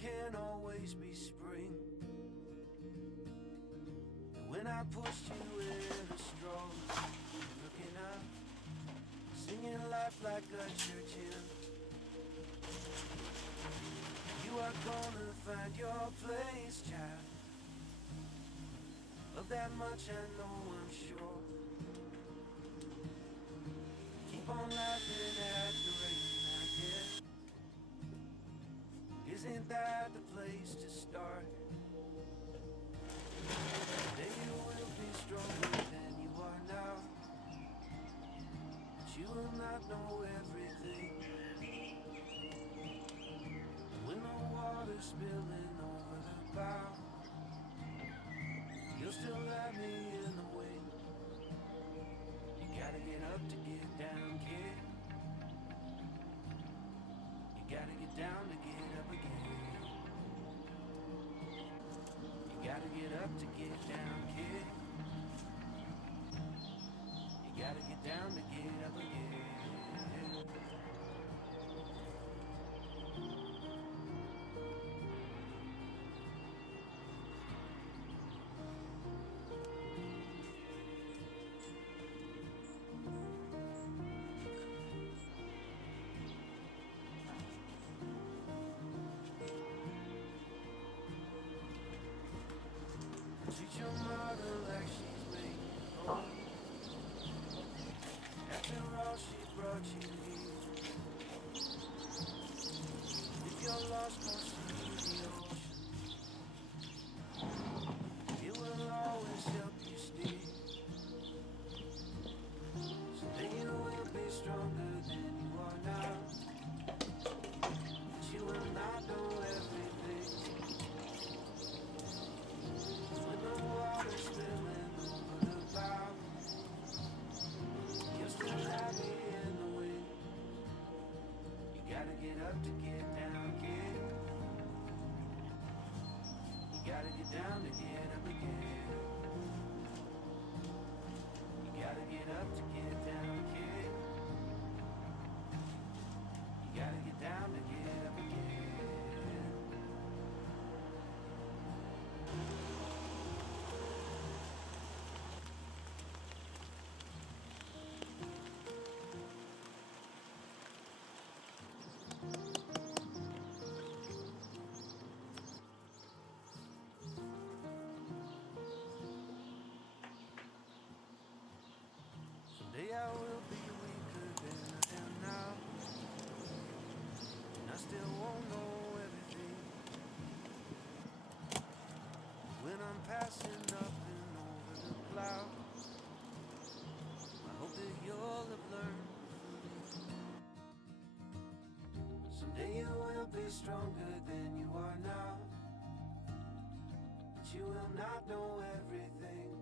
can't always be spring. And when I pushed you in a straw, looking up, singing life like a church hymn. You are gonna find your place, child. Of that much I know, I'm sure. Keep on laughing at the rain, I guess. Isn't that the place to start? Then you will be stronger than you are now. But you will not know everything. When the water's spilling over the bow, you'll still have me in the wind. You gotta get up to get down, kid. You gotta get down to get up again. You gotta get up to get down, kid. You gotta get down to get up again. Treat your mother like she's made home. After all she brought you here. If you're lost, go see the ocean. It will always help you steer. Someday you will be stronger than you are now. But you will not know everything. When the water's spilling over the bow, you're still happy in the wind. You gotta get up to get down, kid. You gotta get down to get up again. You gotta get up to get down, kid. You gotta get down to get up again. Someday I will be weaker than I am now, and I still won't know everything. When I'm passing up and over the clouds, I hope that you'll have learned from me. Someday you will be stronger than you are now, but you will not know everything.